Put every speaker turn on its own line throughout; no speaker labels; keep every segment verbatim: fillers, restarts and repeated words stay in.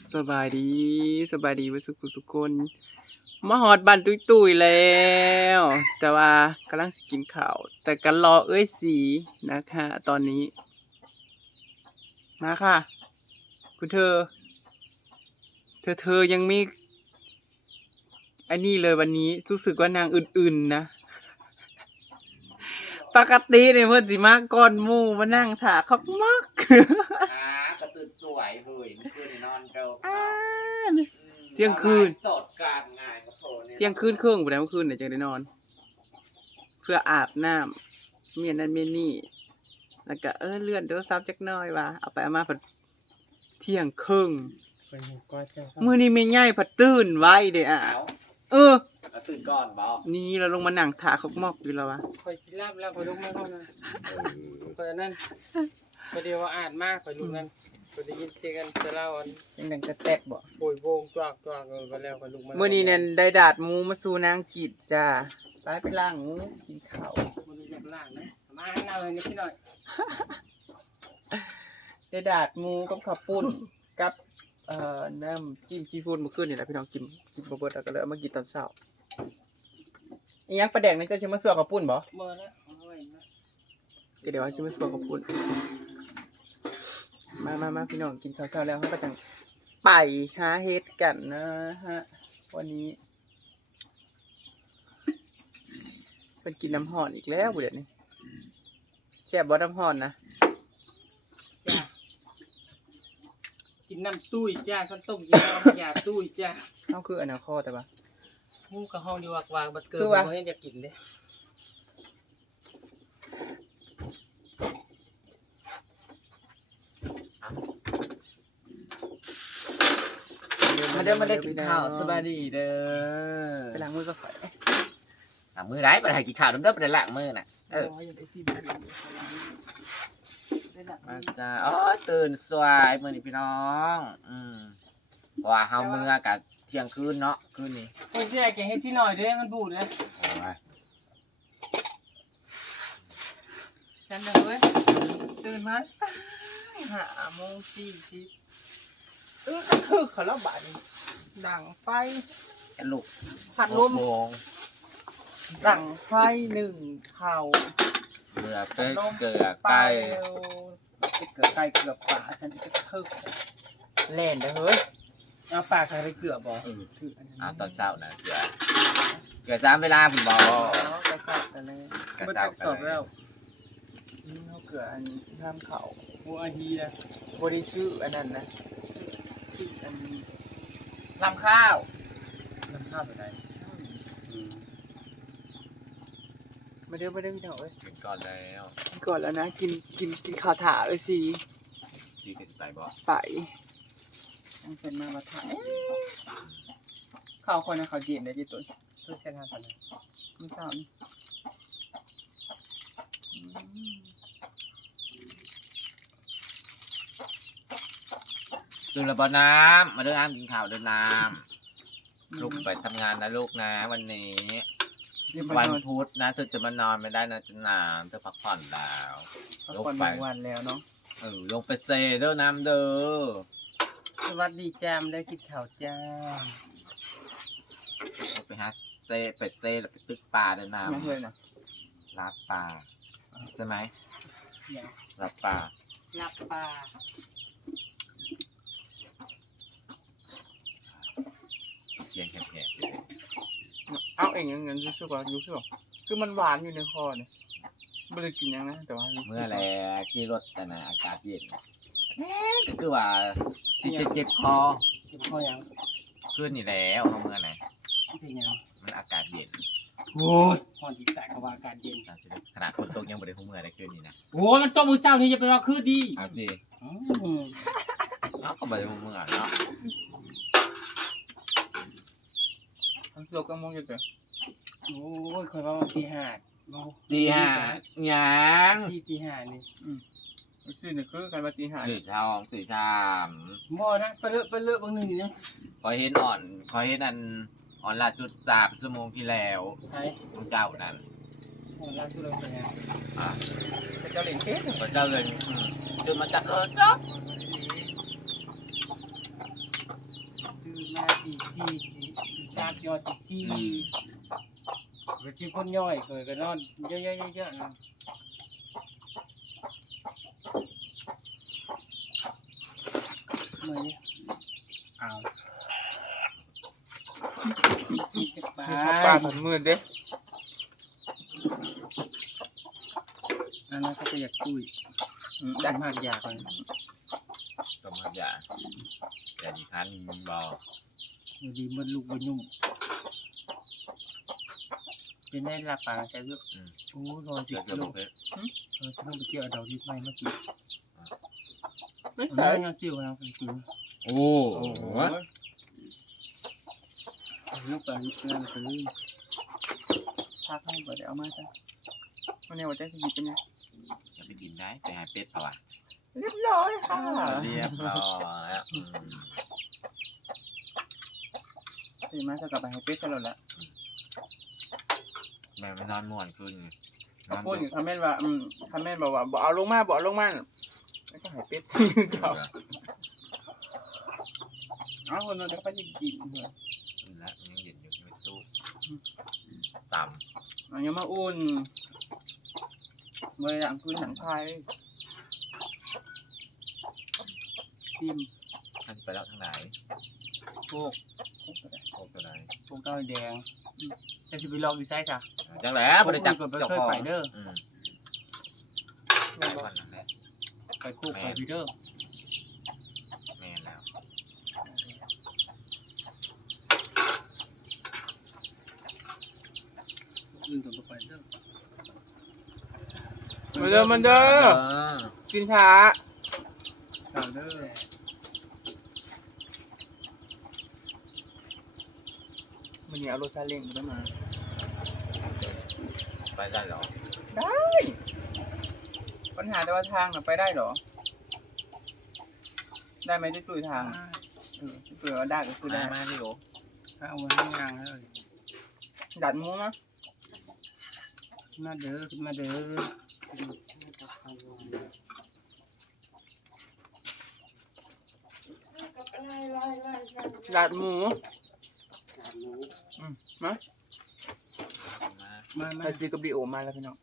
สบายดีสบายดีวัสุขุสุกคนมาฮอดบ้านตุยตุยแล้ว แต่ว่ากำลังสิกินข้าวแต่กันรอเอ้ยสีนะคะตอนนี้ มาค่ะ คุณเธอ เธอเธอยังไม่อันนี้เลยวันนี้รู้สึกว่านางอื่นๆนะปกติเนี่ยเพื่อนสิมาก่อนหมู่มานั่งถ่าคอกมัก
อ่ากระตื่นสวยเฮ้ยเมื่อคืนนี่นอนเร็ว
เที่ยงคืน
สดกลางงานกับโฟน
เที่ยงคืนครึ่งไปแล้วเมื่อคืนเนี่ยจะได้นอน เพื่ออาบน้ำเมียนั่นเมียนี่แล้วก็เออเลื่อนโทรศัพท์จักหน่อยว่ะเอาไปเอามาผัดเที่ยงครึ่งมื้อนี้ไม่ง่ายผัดตื่นไว้เด้อ่ะ
เอา
เออ
แล้วตื่นก่อนบอ
นี่เราลงมานั่งถ่าคอกมอกอยู่แล้ววะ
คอยสิลาบแล้วคอยลุกมาเท่านั้นคอยนั่นคอยเดียวว่าอ่านมากคอยลุกนั่นคอยได้ยินเสียงกันจะเล่าอัน
เสียงดังกระแตกบ่
โวยโวงจวกจวกเออไปแล้วคอยลุกมา
มื้อนี้เนี่ยได้ดาดหมูมาสู่นางกิจจ้าไปไปล้างหมูกินข้าว
มันอยากล่างนะมาให้เราเลยนิดหน่อย
ได้ดาดหมูกับข้าวปุ้นกับเอ่อน้ำจิ้มซีฟู้ดเมื่อคืนนี่แหละพี่น้องกินกินบ่เบิดแล้วก็เลยเอามากินตอนเช้าอีหยังปลาแดกนี่จะสิมาสวกข้าวปุ้นบ่
เมื่อแล้วเอาไว้นะ
เดี๋ยวว่าสิมาสวกข้าวปุ้นมามามาพี่น้องกินข้าวเช้าแล้วเฮาก็จังไปหาเฮ็ดกันนะฮะวันนี้เพิ่นกินน้ำร้อนอีกแล้วบ่เดี๋ยวนี้แซ่บบ่น้ำร้อนนะ
จ้ากินน้ำตุ้ยจ้าข้าวต้มกินน้ำยาตุ้ยจ้า
เฮาคืออนาคตแต่ว่า
หูกับห้องดีวากวางบัดเกิด
คือว่า
บ่เห็นอยากกินเด้
มาเด้อมาเด้อกินข้าวสบายดี
เด้อ
ไปล้างมือก็ข่อย
ล้างมือได้ไปถ่ายกินข้าวเด้อไปได้ล้างมือน่ะเออมาจ้าอ๋อตื่นสวยมื้อนี้พี่น้องอืมเพราะว่าเฮามื้อกับเที่ยงคืนเนาะคืนนี้
คอยเสียแกให้สิหน่อยเด้มันบูดเลย
โอ้ย
ฉันเว้ยตื่นมาหาโมงสี่สิบเออก็คือเขาเล่าบาดนี่ดังไฟ
กันลูก
ผัดลม
โป่ง
ดังไฟหนึ่งเข่า
เกลือเกลือเกลือไก่
เกือบไก่เกือบป่าฉันก็ทึกเล่นเด้อเฮ้ย
เอาปากใครไปเกือบบ่
เอออ่าตอนเช้านะเกลือเกลือสามเวลาผมบอก
อ๋อกระสอบกันเลย
กระ
มัน
เจ้า
จักสอบแล้ว
นี่เขาเกลืออันทำเขา
โอ้อาฮีนะ
บริสุทธิ์อันนั้นนะชื่ออันลำข้าว
มันข้าวไปไหน
มาเด้อมาเด้อพี่น้องเอ้ย
กินก่อนแล้ว
กินก่อนแล้วนะกินกินกินข้าวถาเอ้ยสิ
ซีกันไปบอก
ไปต้องเป็นมามาถ่ายข้าวคนนะข้าวเย็นได้จีตุน
ตู้เส้นห้าพัน
ไม่ทราบนี่อืม
ตื่นแล้วบ่น้ำมาเดินน้ำกินข้าวเดินน้ำลูกไปทำงานนะลูกนะวันนี้
เดี๋ยว
วั
มาน นอน
พุธนะเธอจะมานอนไม่ได้นะจะหนาวเธอพักผ่อนแล้ว
พักผ่อนหนึ่งวันแล้วเนาะ
เออลงไปเซเด้อน้ำเด้อ
สวัสดีจ้ามได้กินข้าวจ้า
ลงไปหาเซไปเซแล้วไปตึกปลาเด้อน้
ยังเลยนะ
ำรับปลาใช่ไหม
อย่าง
รับปลา
ลับปลา
เสียงแหบ
เอาเองอย่างนั้นรู้สึกว่ารู้สึกว่าคือมันหวานอยู่ในคอเนี่ยไม่ได้กินยังนะแต่ว่ารู้
ๆ
สึก
เมื่อแลขี่รถแต่นะอากาศเย็นก็คือว่าที่จะเจ็บคอ
เจ็บคอยัง
ขึ้นนี่แล้วเขาเมื่อไหร่
เป็นยัง
มันอากาศเย็น
โอ้ยพอนที่แตกเขาว่าอากาศเย็น
ขนาดคนตกยังไม่ได้เขาเมื่อได้ขึ้นนี่นะ
โอ้ยมันต้มมือเศร้านี่จะไปว่าคือดี
เอาดิ
อืม
เนาะก็ไม่ได้เขาเมื่อเนาะ
ทั้งโลกก็มองอยู่แต่
โอ้ยคอยว่าตีห้าโอ้
ดีฮะยัง
ที่ตีห้านี่
รู้สึกเนี่ยคือการปฏิหาร
สีทองสีชาม
บ่นะไปเลอะไปเลอะบางหนึ่งนี่นะ
คอยเห็นอ่อนคอยเห็นอันอ่อนล่าสุดสามชั่วโมงที่แล้ว
ไอ้
ของเจ้านั้น
โอ้ล่าสุดเราเป็นยัง
อ่ะ
เป็นเจ้าเหรียญเพชร
พระเจ้าเลยอืมจนมาจากเออเนาะ
สี่ตีสามยอดตีสี่ก็สิคนย่อยเคยก็นอนเยอะๆๆๆนะเมื่อย
เอา
ไป
มีข้าวปลาผัดมือเด้
อันนั้นก็จะอยากคุย
อืม
ได้
ได้
มากอยากเลย
ต้มหักยาแกนพันบอ
อยู่ดีมันลูกมันยุ่มเป็นได้รับปากใช่ไหมโอ้รอสิ
เดี๋ยว
บ
เดี๋ยว
โล
ผมไป
เออฉันต้องไปเกี่ยวเอาดอกที่ไม้เมื่อกี้
ไม่
เอา
ใช่
เนื้อซิ่วนะคุณคุณ
โอ้โห
ลูกปลาลูกเกลือไปเลย
พักให้บ่ได้เอามาจ้ะวันนี้ว่าจะสิเป็นไง
จะไปกินได้ไปหาเป็ดเปล่าวะ
เรียบร้อยค่ะ
เรียบร้อยอืม
ตื่นมาจะกลับไปให้เป็ดกันแล้วแหละ
แม่ไม่นอนม่วนขึ้นนอน
พูด
ดึ
ถึ
ก
งคอมเมนต์ว่าอืมคอมเมนต์บอกว่าบอกเอาลงมาบอกเอาลงมาแล้วก็ให้เป็ดเก่าเอาคนเราเดี๋ยวไปจะกินเหมือน
และยังเย็นอยู่ในตู้ต่
อันนี้มาอุ่นเมื่อหลังคืนหนังไทยทิม
ำท่านไปแล้วทั้งหลาย
โคกโคกอะไร
โอ้ตัวไหน
โปงเก้าแดงจะสิไปลองอยู่ไซส์ค่ะ
จังแล้วบริจาค
ผมก็บ่
เจ้า
เคย
ของ
ไปเด้อ
อืมไปวันนั้นแหละ
ไปคู่ไปพีเดอร์
แม่นแล้ว
อื่นก็บ่ไปเด้อ
มาเด้อมาเด้อ
เออ
กินช้า
สาวเด้อ
มันเนี่ยเอารถซาเล้งมามา
ไปได้เหรอ
ได้ปัญหาแต่ว่าทางน่ะไปได้เหรอ ได้ไหมที่ตุยทางเออที่ตุยว่าได้ก็คือได้
ได้มาพี่โอ
ถ้าเอาไว้ให้งานแล้ว
ดัดหมูมั้ย
มาเด้อมาเด้อ
ดัดหมู
มา
มามา
ไอซีกับบีโอมาแล้วพี่น้อง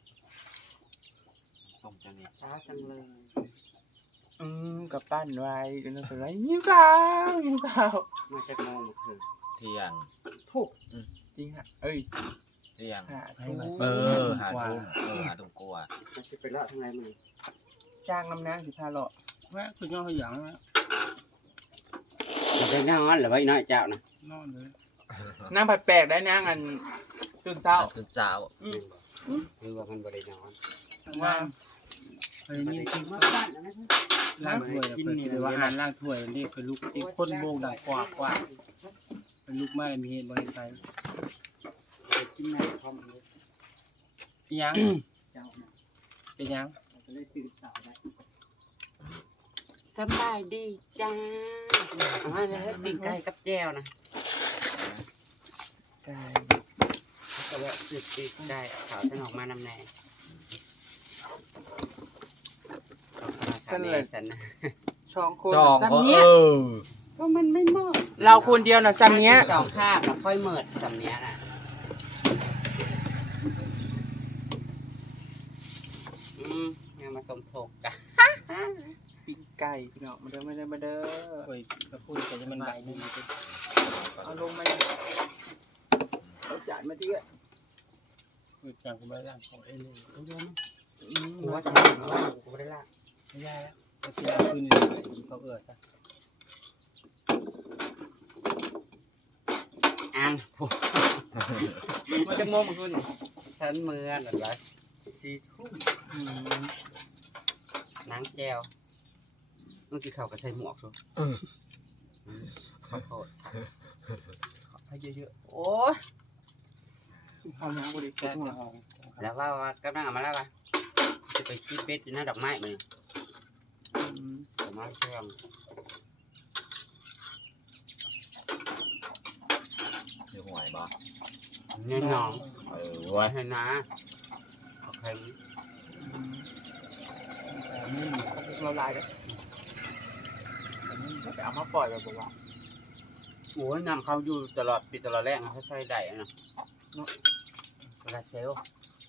ต้มจะนี่
ช้าจังเลย
อืมกับปั้นไว้กันแล้วก็ไรยิ้มข้าวยิ้มข้าว
มาจากมองคือ
เที่ยง
ถูกจริงฮะเอ้ย
เที่ยง
หาทุ่ม
เออหาทุ่มเออหาทุ่มกลัว
มันจะไปเลาะทางไหนมึง
จ้างน้ำน้ำสิพาเลาะ
แม่คุณย่อขยันนะ
มันเป็นงานหรือว่าน้อยเจ้านะ
นอนเลย
นั่งแปลกๆได้นั่งอันตื่นเช้า
ตื่นเช้า
อืม
หรือว่ามันบริโนอน
ว่า
ไปยินจริงว่าล้างถ้วยกินนี่เลยว่าอาหารล้างถ้วยนี่คือลูกอีกคนโบกดังกว่ากว่าเป็นลูกไม้มีเหตุบริษัท
กินในคอมเลย
ยัง
เจ้านะ
เป็นยัง
จะได้ตื่นสาวได้สบายดีจ้าเอามาเลยปิ้งไก่กับแจ่วนะ
ไก่
ก็ว่าตื่นปิ้งไก่ขาวจะออกมานำแน่สันเลยสันนะ
ช่องคน
สอง
ซ้ำ
เอ
เนี้ย
อ
ก็มันไม่เหมาะ
เราคนเดียวน่ะซ้ำเนี้ย
สองข้ามแล้วค่อยเหมิดสำเนี้ยน่ะอืมยังมาสมทบกัน
ปิ้งไก่พี่น้องมาเด้อมาเด้อมาเด้อ
คุยกับพูดแต่จะมันใบนึง
เอาลงมาเอาจานมาที่อ่ะ
คุยจังกูไม่ล้างของเองเลย
เยอะมั้ย
อืม
กูว่า
ว่า
จะ
จะ
ไม่ได้กูไม่ได้ละ
ไม่ได้แล้วก็เสียคืนนี้เขาเอือซะ
อ่าง
มันจะงงเหมือนกัน
ฉันเมื่อนั่นละสี่ทุ่ม
อืม
นางแก้วเมื่อกี้เขาก็ใส่หมวกสุขอโทษ
ให้เยอะ
โอ้ย
ๆเอาน้ำบริ
แค่
การ
จะเอา
แล้วว่าว่ากำลังเอามาแล้วปะจะไปคิดเบ็ดอยู่หน้าดอกไม้มัน
อืม
ดอกไม้เชื่อม
อยู่ห่วยบ่
เงี้ยน้อง
เออ
ไว้ให้นะโอเค
อืมเราลายเลยไปเอามาปล่อยแบบบอกว่า
โอ้ยนำเขาอยู่ตลอดปีตลอดแรกเขาใช้ได้นะเนาะโซลาร์เซลล์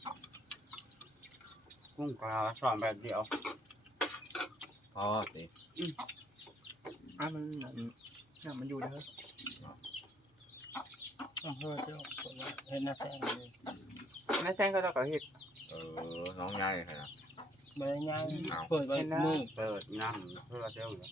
กุ้งกลาสอนแบบเดียว
อ๋อสิ
อ่ะมันน่ะมันอยู่นะครับ
อำเภอเจ้าคนละเฮ็ดหน้าแซงเลย
แม่แซงก็ต้องกับเห็ด
เออน้องง่ายเลยนะ
บ่ได้ย่างเปิดไว้มือ
เปิดน้ำโซลาร์เซลล์อยู่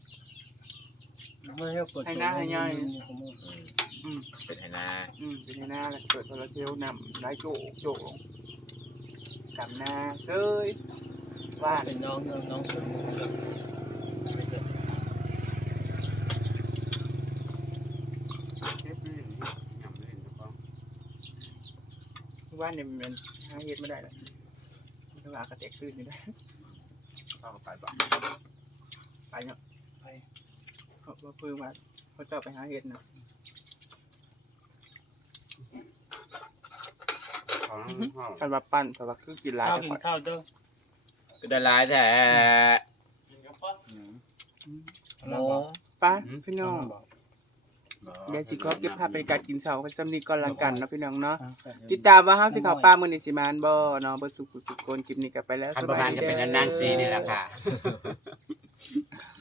เมื่อให้เปิด
ให้หน้าให้ย่อย
อืม
อืม
เป็นไฮนา
อืมเป็นหน้าแล้วเปิดโซลาร์เซลล์นำได้โจกโจกลงกำหน้าเซ้ยว่า
เป็นน้องน้องน้องคนไม่เจ็บ
เช็ดนี่ยำเล่นทุกคน
ว่าเนี่ยมันหาเห็ดไม่ได้แล้วมันจะว่ากระเตกตื้นอยู่ได้
เข้าไปบ้าง
ไปเนาะไปเขาเขาเพิ่งมาเขาเจ้าไปหาเห็ดนะ
เขาต้องเข้า
กันว่าปั้นแต่ว่าคือกินหลาย
ข้าว
แต่
กิน
ก่อน
ข้าวเด้อ
ก็ได้หลายแท้
โม
ป้าพี่น้องเดี๋ยวสิขอเก็บภาพบรรยากาศกินข้าวกันสำนีก่อนละกันเนาะพี่น้องเนาะติดตามว่าเฮาสิเข้าป่ามื้อนี้สิมานบ่เนาะเบ่สุขสุขคนคลิปนี้ก็ไปแล้ว
คัน
ส
ประ
บาย
มาณ
ดี
จะเป็น
เด้อ
นานๆซีนี่แหละค่ะ